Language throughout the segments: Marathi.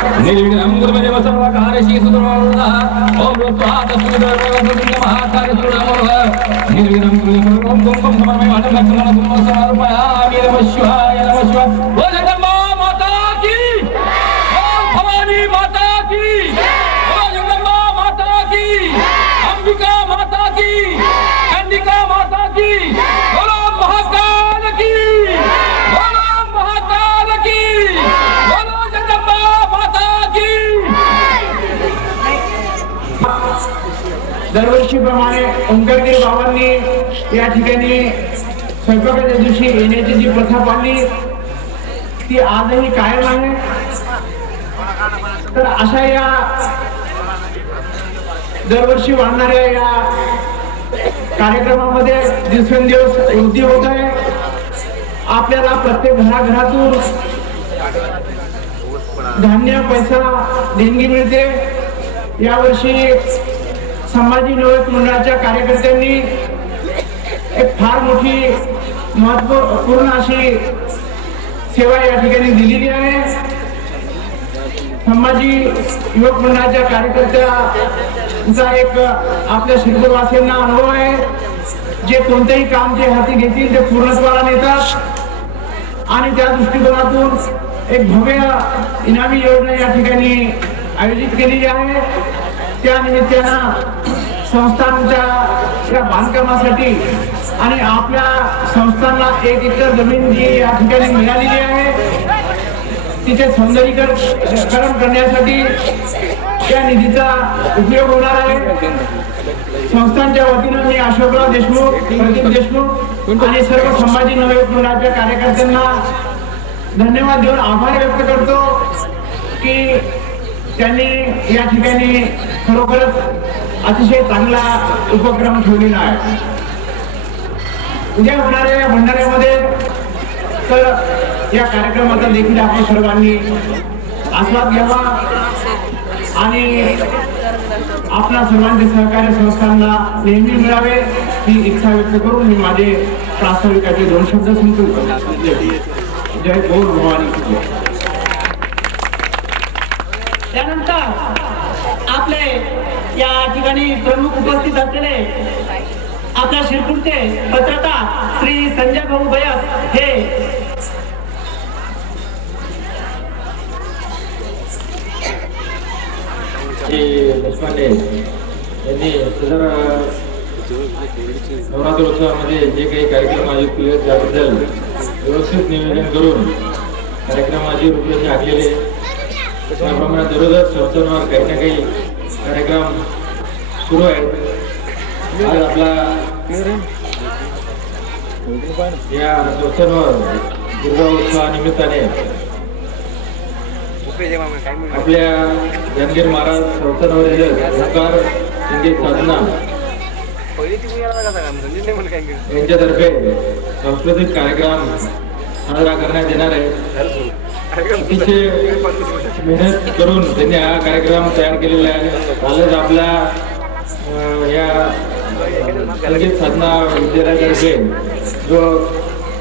निर्विघ्नं कुर्मदेव सर्वकार्येषु सुदुर्वः ओम स्वाहा सुदुर्वः महाकार्य सुदुर्वः निर्विघ्नं कुर्मदेव कुमकुम समर्पयामि लक्ष्मण समर्पयामि नमः शिवाय बोल जगदम्बा माता की ओम भवानी माता की बोल जगदम्बा माता की अंबिका माता की चंडिका माता की बोलो महाकाल की बोलो महाकाल की बोलो जगदम्बा माता की। दरवर्षीप्रमाणे ओंकारगिरी बाबांनी या ठिकाणी स्वयंपाकाच्या दिवशी येण्याची जी प्रथा पाळली ती आजही कायम आहे. तर अशा या दरवर्षी वाढणाऱ्या या कार्यक्रमामध्ये दिवसेंदिवस वृद्धी होत आहे. आपल्याला प्रत्येक घराघरातून धान्य पैसा देणगी मिळते. यावर्षी संभाजी नवयुवक मंडळाच्या कार्यकर्त्यांनी एक फार मोठी महत्वपूर्ण अशी सेवा या ठिकाणी दिलेली आहे. संभाजी युवक मंडळाच्या कार्यकर्त्यांचा एक आपल्या शिरपूरवासियांना अनुभव आहे. जे कोणतेही काम जे हाती घेतील ते पूर्णत्वाला नेतात आणि त्या दृष्टिकोनातून एक भव्य इनामी योजना या ठिकाणी आयोजित केलेली आहे. त्या निमित्तानं संस्थांच्या या बांधकामासाठी आणि आपल्या संस्थांना 1 एकर जमीन जी या ठिकाणी मिळालेली आहे तिचे सौंदर्यीकरण करण्यासाठी त्या निधीचा उपयोग होणार आहे. संस्थांच्या वतीनं मी अशोकराव देशमुख, प्रदीप देशमुख आणि सर्व संभाजी नवयुवक मंडळाच्या कार्यकर्त्यांना धन्यवाद देऊन आभार व्यक्त करतो की त्यांनी या ठिकाणी खरोखरच अतिशय चांगला उपक्रम ठेवलेला आहे. उद्या होणाऱ्या या भंडाऱ्यामध्ये तर या कार्यक्रमाचा देखील आपण सर्वांनी आस्वाद घ्यावा आणि आपल्या सर्वांचे सहकार्य संस्थांना नेहमी मिळावे ही इच्छा व्यक्त करून मी माझे प्रास्ताविकाचे 2 शब्द संपवतो. जय गौर भवानी. त्यानंतर आपले या ठिकाणी प्रमुख उपस्थित असलेले आपल्या शिरपूरचे पत्रकार श्री संजय भाऊ बयस हे देशपांडे यांनी नवरात्रोत्सवामध्ये जे काही कार्यक्रम आयोजित केले त्याबद्दल व्यवस्थित नियोजन करून कार्यक्रमाची रूपरेषा आखलेली त्याप्रमाणे दररोजच संस्थांवर काही ना काही कार्यक्रम सुरू आहेत. आज आपला या संस्थांवर दुर्गा उत्सवानिमित्ताने आपल्या जानगीर महाराज संस्थांवरील ओंकार संगीत साधना यांच्यातर्फे सांस्कृतिक कार्यक्रम साजरा करण्यात येणार आहे. अतिशय मेहनत करून त्यांनी हा कार्यक्रम तयार केलेला आहे. कालच आपल्या या संगीत साधना विद्यालयातर्फे जो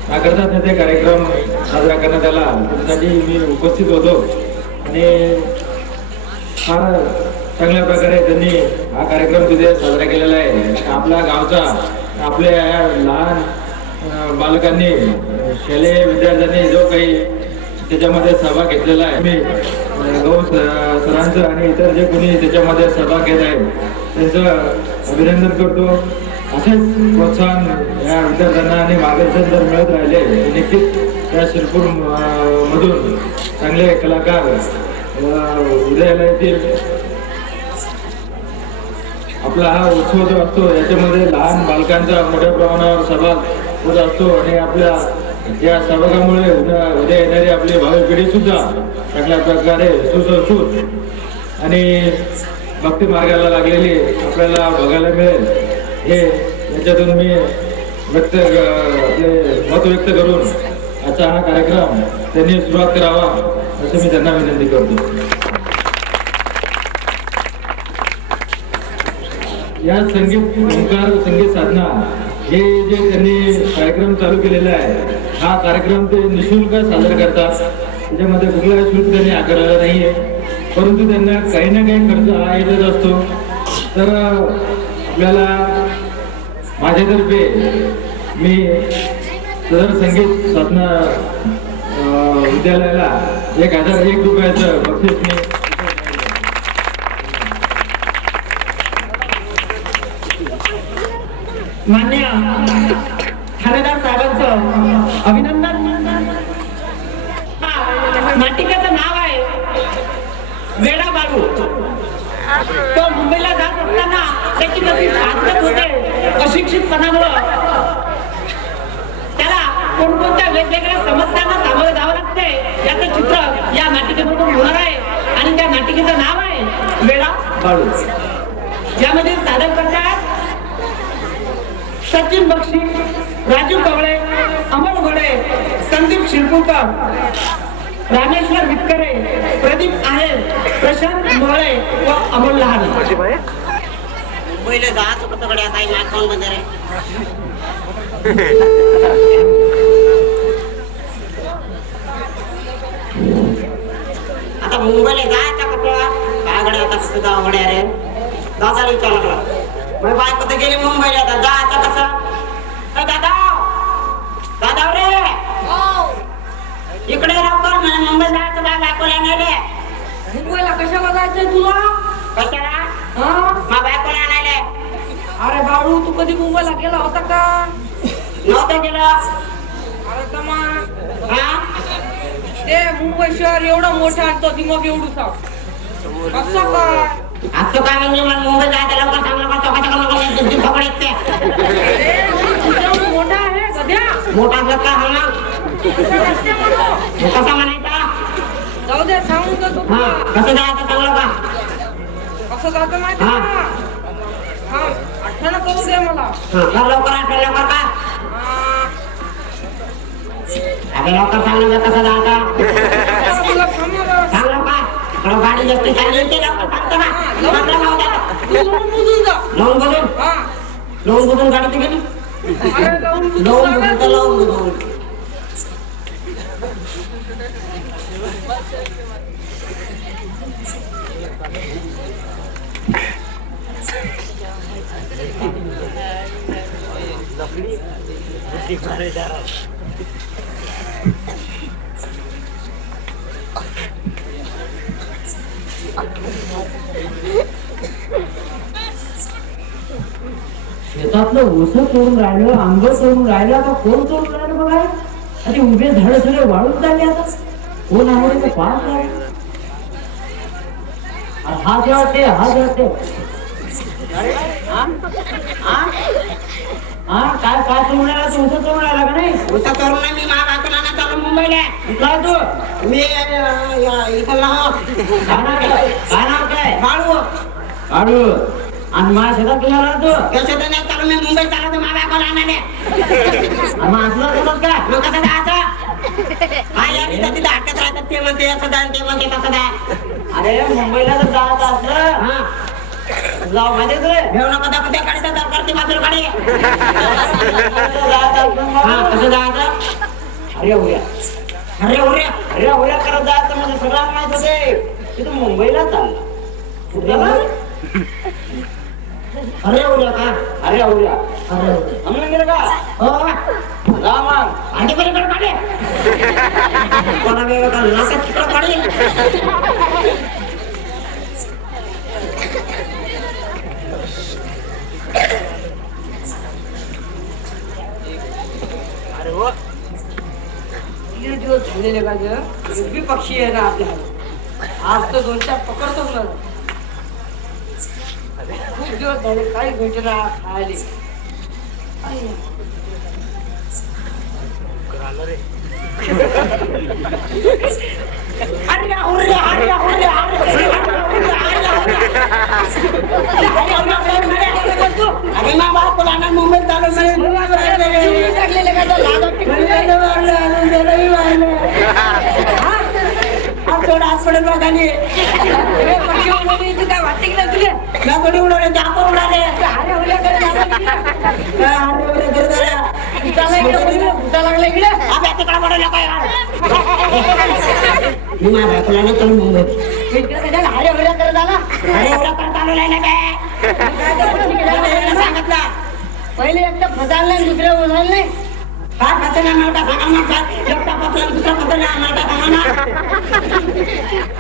नागरिकांचा ते कार्यक्रम साजरा करण्यात आला त्यासाठी मी उपस्थित होतो आणि फार चांगल्या प्रकारे त्यांनी हा कार्यक्रम तिथे साजरा केलेला आहे. आपल्या गावचा आपल्या लहान बालकांनी शालेय विद्यार्थ्यांनी जो काही त्याच्यामध्ये सहभाग घेतलेला आहे मी गौ सरांचं आणि इतर जे कोणी त्याच्यामध्ये सहभाग घेत आहे त्यांचं अभिनंदन करतो. असेच प्रोत्साहन या विद्यार्थ्यांना आणि मार्गदर्शन जर मिळत राहिले नक्कीच त्या शिरपूर मधून चांगले कलाकार उदयाला येतील. आपला हा उत्सव जो असतो याच्यामध्ये लहान बालकांचा मोठ्या प्रमाणावर सहभाग होत असतो आणि आपल्या या सहभागामुळे उद्या येणारी आपली भावी पिढी सुद्धा चांगल्या प्रकारे सुसंस्कृत आणि भक्ती मार्गाला लागलेली आपल्याला बघायला मिळेल हे याच्यातून मी मत व्यक्त करून आजचा हा कार्यक्रम त्यांनी सुरुवात करावा असं मी त्यांना विनंती करतो. या ओंकार संगीत साधना हे जे त्यांनी कार्यक्रम चालू केलेला आहे हा कार्यक्रम ते निःशुल्क सादर करतात. त्याच्यामध्ये कुठलाही शुल्क त्यांनी आकारलेला नाहीये. परंतु त्यांना काही ना काही खर्च हा येतच असतो. तर आपल्याला माझ्यातर्फे मी सदर संगीत साधना विद्यालयाला 1001 रुपयाचं बक्षीस मी मान्य ठाणेदार साहेबांचं अभिनंदन. नाटिकेचं नाव आहे वेडा बाळू. तो मुंबईला जात असताना त्याची कशी भासगत होते अशिक्षितपणामुळं त्याला कोणकोणत्या वेगवेगळ्या समस्यांना सामोरे जावं लागते याचं चित्र या नाटिकेमधून होणार आहे. आणि त्या नाटिकेचं नाव आहे वेडा बाळू. यामध्ये सादर करतात सचिन बक्षी, राजू कवळे, अमर घोडे, संदीप शिरपूरकर, रामेश्वर विटकरे, प्रदीप आहेर, प्रशांत मोहळे व अमोल लहान. मुंबईला जायचं कसं कडे आता नाटकावून बंद रे. आता मुंबईला जायचं कसं कागडे आता कसं जावं रे. दादाला विचार लागला मग बायको तर गेली मुंबईला. आता जायचं कसं. दादा दादा रे इकडे लवकर मला मुंबईला जायचं काय बायकोला नेले. मुंबईला कशाला जायचंय तुला? कशाला मग बायकोला आणायला. अरे बाळू तू कधी मुंबईला गेला होता का? नव्हतं गेलं. अरे तमा ते मुंबई शहर एवढं मोठं आणतो दिमाग एवढूसा कसं काय? असं काय म्हणजे मला मुंबई जायचं लवकर सांगलं का चौकाच्या कमी मोठा आहे सध्या मोठा धक्का हा ना कसा म्हणायचा. जाऊ दे सांगू तर तू हा कसं जायचं सांगलं का. कसं जातं माहिती हा. का? हा आठवण करू दे मला. हा लवकर आठवण लवकर का. अरे लवकर सांगलं कसं जायचं तुला थांबवलं. सांगलं का. इकडं गाडी जास्त चालली ते लवकर सांगतो ना. लावून बुजून जा. लावून बघून हा लावून बघून गाडी तर गेली. अरे लावून बुजून लावून जा. बघून तर लावून बघून. शेतातलं ओस तोडून राहिलं, अंग तोडून राहिलं, आता कोण तोडून राहिलं बघा. आता उभे झाडं सगळे वाळून चालले. आता कोण आहे ते पाहत नाही. हा जे वाटते हा जे वाटते हा काय काय तोडून राहिला तू? उस तोडून राहिला का नाही? उसा करून नाही मी माझ्या बायकोला आणा चालू मुंबईला. कुठला आहे तू? मी इकडला हो. काय नाव काय? बाळू काढू. आणि माझ्या शेतात तुला राहतो. कसं नाही चालू मी मुंबई चालतो माझ्या बायकोला आणायला. मग असलं करत का? मग कसं जायचं. काय या तिथं तिथं अटकत राहतात ते म्हणते असं जा ते म्हणते तसं जा. अरे मुंबईला जर जायचं असलं हा जाऊ माहितीच रे. घेऊ नका दाखवते काढायचं सरकार ती बाजूला काढे. जायचं असलं हा मग कसं जायचं. अरे उद्या अरे उरे अरे उद्या करत जायचं म्हणजे सगळं माहित होते. तिथं मुंबईला चालला कुठला? अरे उरे का. अरे उद्या अरे आम्ही गेलं का? हो जा मग. आणि पलीकडे काढे. कोणा वेळ का नाकात तिकडं काढे. किती दिवस झालेले का ग? रुपी पक्षी आहे ना आपल्याला. आज तर 2-4 पकडतो ना. खूप दिवस झाले काही भेटला खायले. अरे उरे अरे उरे अरे ना बाळकोला आणा मुंबईत चालू थोडा आज पडेल बघाने ना थोडी उडवले जाको उडाले मी माझ्या बायकोला ना चालू मुंबईत इकडे कशाला हरे हरे करत आला अरे एवढं करता आलं नाही काय सांगितलं पहिले एकदा फसायला नाही दुसऱ्या बोलायला नाही काय फसलं नाही मला काय सांगा मग काय एकटा फसला दुसरा फसला नाही मला काय सांगा ना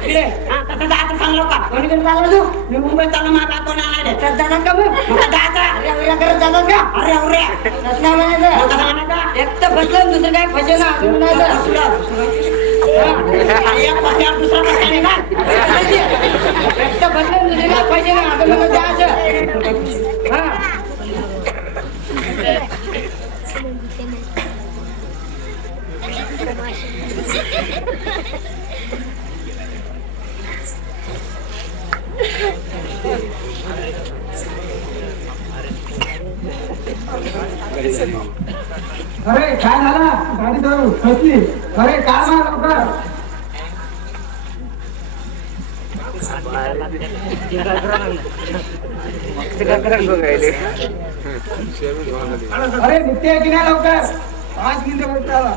इकडे कसं जायचं सांगलो का कोणीकडे चालला तू मी मुंबईत चाललो मला काय कोण आणायला त्यात जाणार का मग मला जायचं हरे हरे करत जातात का अरे अरे तसं नाही म्हणायचं कसं म्हणायचं एकटं फसलं दुसरं काय फसे ना असं म्हणायचं एक फसल्यावर दुसरा फसला नाही का एकटं फसलं दुसरं काय फसे ना असं म्हणत जायचं हा अरे काय झाला गाडी धरून फसली अरे काय मार लवकर अरे नित्य की नाही लवकर 5 मिनिटं बोलता आला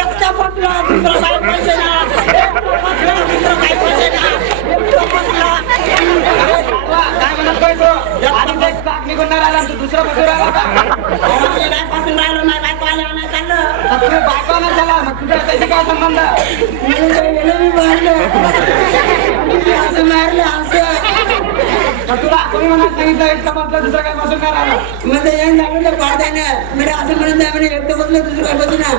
एकटा फसला दुसरा काय पैसे ना एकटा फसला दुसरा काय पैसे ना एकटा फसला काय म्हणत काय तो आधी तेच पाक निघून नाही राहिला तू दुसरा बसून राहिला का आम्हाला नाही पासून राहिलो नाही काय पाहिलं नाही चाललं मग तुम्ही बायको नाही झाला मग तुझ्या त्याशी काय संबंध मी मारलं असं मारलं असं मग तुला कोणी म्हणत सांगितलं एकटा बसला दुसरा काय बसून नाही राहिला मध्ये येऊन लागलं पाडताय ना म्हणजे असं म्हणत नाही म्हणजे एकटं बसलं दुसरं काय बसू ना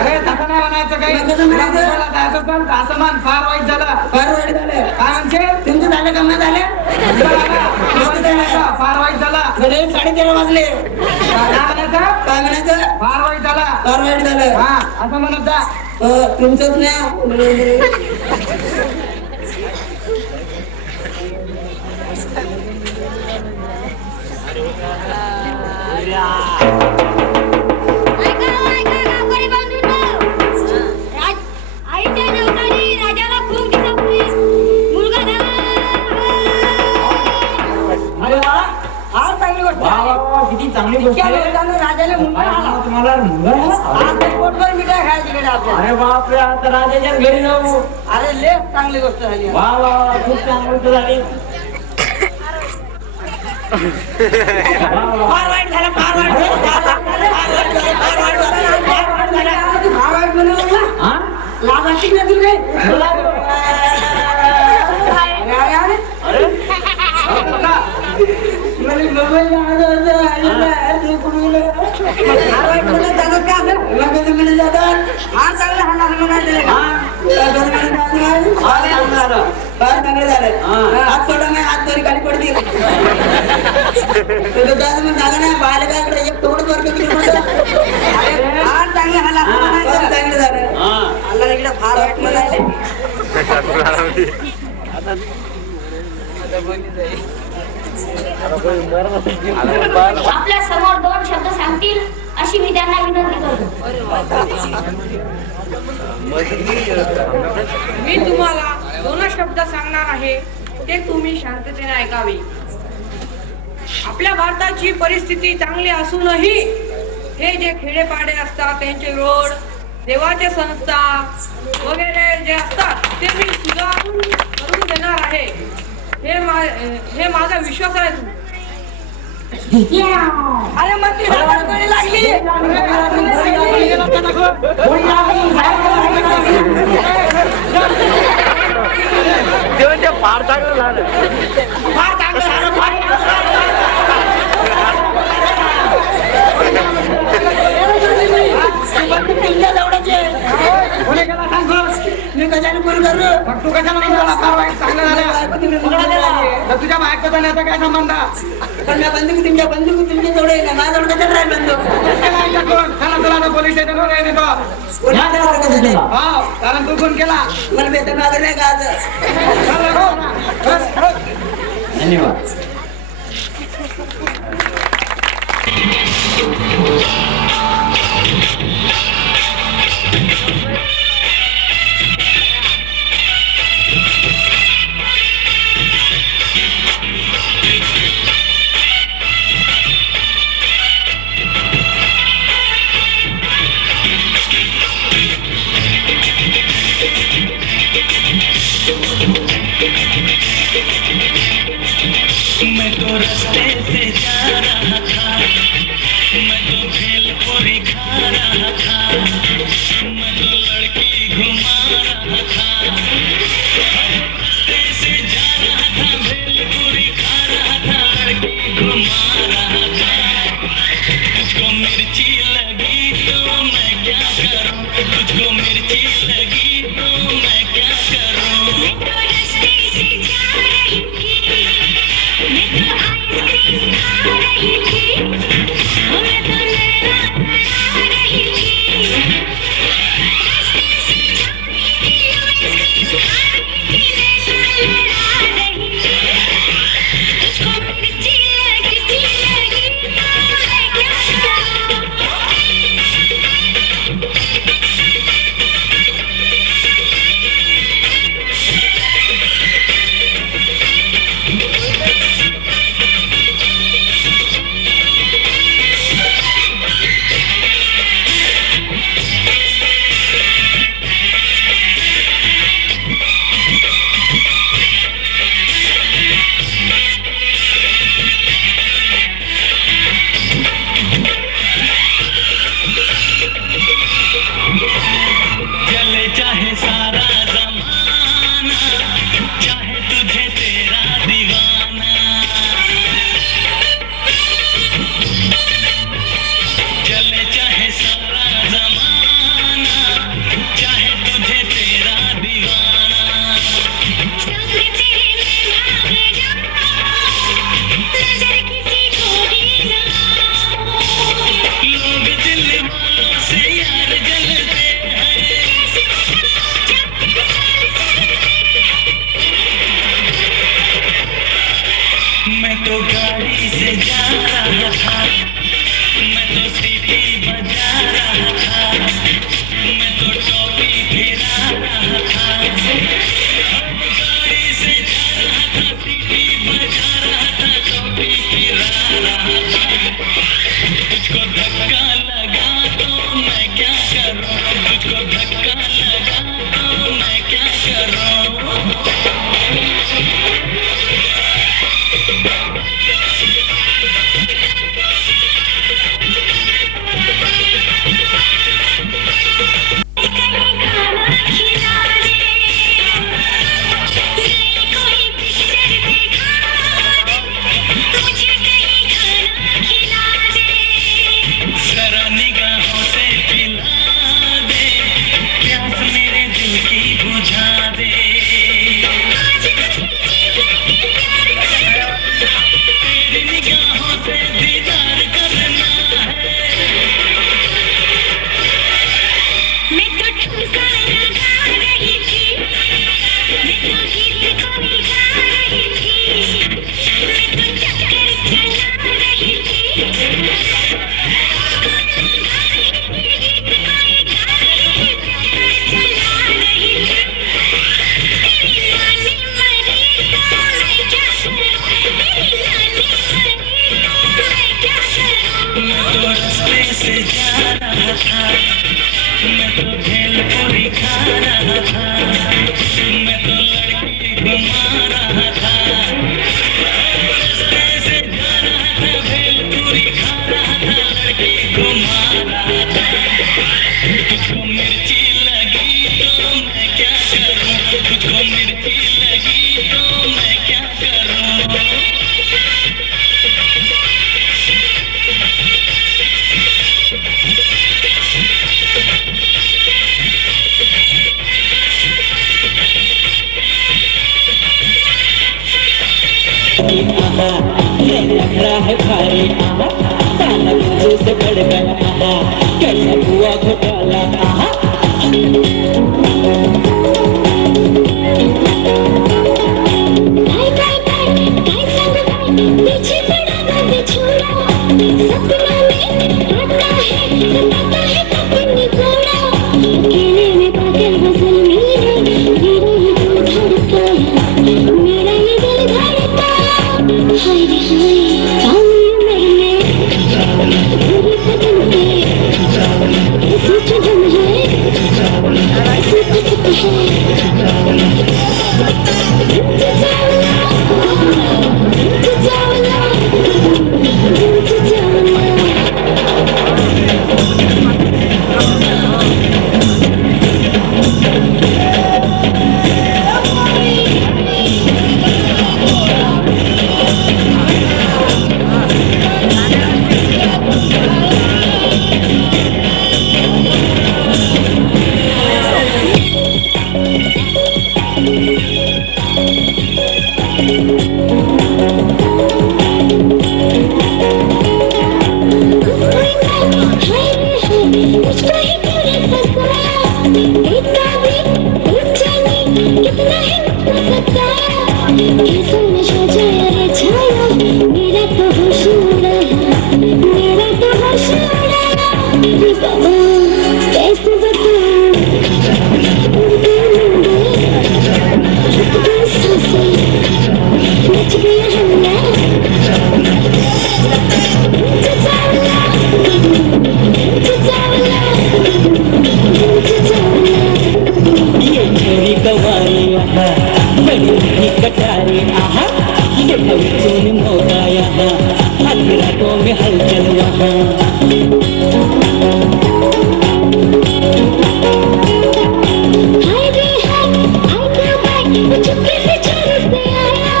अरे तसं नाही म्हणायचं काही मग कसं म्हणायचं? तुला जायचं पण असं म्हण फार वाईट झालं फार वाईट झालं काय म्हणते तुमचं झालं का मग झालं फार वाईट झाला घरी 13:30 वाजले काय म्हणायचं काय म्हणायचं फार वाईट झाला फार वाईट झालं हा असं म्हणत जा तुमचंच नाही आईच्या नवसाने राजाला खूप दिवसापूर्वी मुलगा झाला. अरे वा हा चांगली गोष्ट आहे. किती चांगली गोष्ट इतक्या आहे वेळेला राजाला मुलगा आला तुम्हाला मुलं आज ते पोटभर मिठाई खायची कडे आपल्याला अरे बापरे आता राजाच्या घरी जाऊ अरे लेख चांगली गोष्ट झाली वा वा खूप चांगली गोष्ट झाली फार वाईट झालं फार वाईट झालं फार वाईट झालं फार वाईट झालं फार वाईट झालं तू फार वाईट बनवलं ना लाभ असतील ना तुला मला मोबाईल हात थोडं नाही हात तरी खाली पडतील झालं नाही बालकाकडे एक थोडं फार चांगलं हाला चांगलं झालं आला इकडे फार वाईट म्हणाले आपल्या समोर 2 शब्द सांगतील अशी मी त्यांना विनंती करतो. मी तुम्हाला 2 शब्द सांगणार आहे ते तुम्ही शांततेने ऐकावे. आपल्या भारताची परिस्थिती चांगली असूनही हे जे खेडेपाडे असतात त्यांचे रोड देवाचे संस्था वगैरे जे असतात ते मी सुधारून करून देणार आहे. हे माझा विश्वास आहे. अरे मग ती लागली फार चांगलं झालं फार चांगलं झालं तुमच्या जवळचे कोणी गेला सांग मी कशाने फोन करू मग तू कशाला म्हणतो फार वाईट चांगलं झालं तुम्ही पकडा त्याला. तर तुझ्या बायकोचा याचा काय संबंध पण मी बंदूक तुमच्या जवळ आहे ना माझ्या जवळ कशाला राहील बंदूक चला तुला आता पोलीस स्टेशनवर आहे नेतो माझ्या जवळ कसं ते? हा कारण तू फोन केला मला वेतन वगैरे नाही का आज धन्यवाद. रास्ते से जा रहा था, मैं तो भेलपुरी खा रहा था, मैं तो लड़की घुमा रहा था, रास्ते से जा रहा था, भेलपुरी खा रहा था, लड़की घुमा रहा था। तुझको मिर्ची लगी तो मैं क्या करूं, तुझको मिर्ची लगी तो मैं क्या करूं। मैं तो रास्ते से जा रही थी, मैं तो आइसक्रीम खा रही थी, मैं तो लड़ा रही थी। रास्ते से जा रही थी, आइसक्रीम खा रही थी, लड़ा रही थी। तुझको मिर्ची लगी तो मैं क्या करूं। चले चाहे सारा जमाना, चाहे तुझे तेरा दीवाना, चले चाहे सारा जमाना, चाहे तुझे तेरा दीवाना। सब तेरे में भाग जाऊं, नजर किसी को भी ना हो। लोग दिल वालों से यार जलते हैं, कैसे बताऊं जब तेरे चाल से। मैं तो गाड़ी से जा रहा था, मैं तो सीटी बजा रहा था, मैं तो टोपी फिरा रहा था, गाड़ी से जा रहा था, सीटी बजा रहा था, टोपी फिरा रहा था। तुझको धक्का लगा तो मैं क्या करूं, तुझको धक्का लगा तो मैं क्या करूं। कहीं खाना खिला दे, नई कोई पिक्चर दिखा दे, मुझे कहीं खाना खिला दे। जरा निगाहों से पिला दे, प्यास मेरे दिल की बुझा दे। आज तुझे जी प्यार करना, तेरी निगाहों से दीदार करना है। मैं तो ठुमका लगा रही थी, मैं तो गीत कोई गा रही थी, मैं तो चक्कर चला रही थी, गीत कोई गा रही थी, चक्कर चला रही थी। तेरी नानी मरी तो मैं क्या करूं, तेरी नानी मरी तो मैं क्या करूं। मैं तो रास्ते से जा रहा था, मैं तो भेलपुरी खा रहा था, मैं तो लड़की घुमा रहा था, रास्ते से जा रहा था, भेलपुरी खा रहा था, लड़की घुमा रहा था। तुझको मिर्ची लगी तो मैं क्या करूं, तुझको मिर्ची लगी तो मैं क्या करूं। ये लग रहा है भारी, ताना तुझे से बढ़ गया, कैसा हुआ घोटाला। काय काय काय काय सांग काय, पीछे पड़ा बंद छोड़ा, सपना में आता है सताता है अपनी घोड़ा। अकेले में पागल गजल मेरे, मेरा ये दिल धड़का, मेरा ये दिल धड़का। हाय रे हाय सामी उम्र में, मेरे बदन पे ऐसी चुभन है, ऐसी खटक है। इंतजार कैसे नशा चढ़ा रे छाया मेरा तो होश उड़ा मेरा तो होश उड़ा रे बाबा कैसे बताऊं उड़ते उड़ते सांसें नच गया हमला ये छोरी कवारी आहा बड़ी ही कटारी आहा ये पवित्र मोगाया हाथ रातों में हलचल वहाँ हाय रे हाय आई तो भाई वो चुपके से छोड़ से आया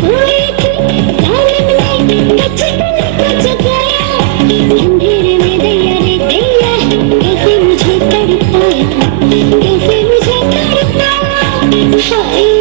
सोई थी जालिम ने बचपने को जगाया अंधेरे में दैया रे दैया कैसे मुझे तड़पाया कैसे मुझे तड़पाया हाय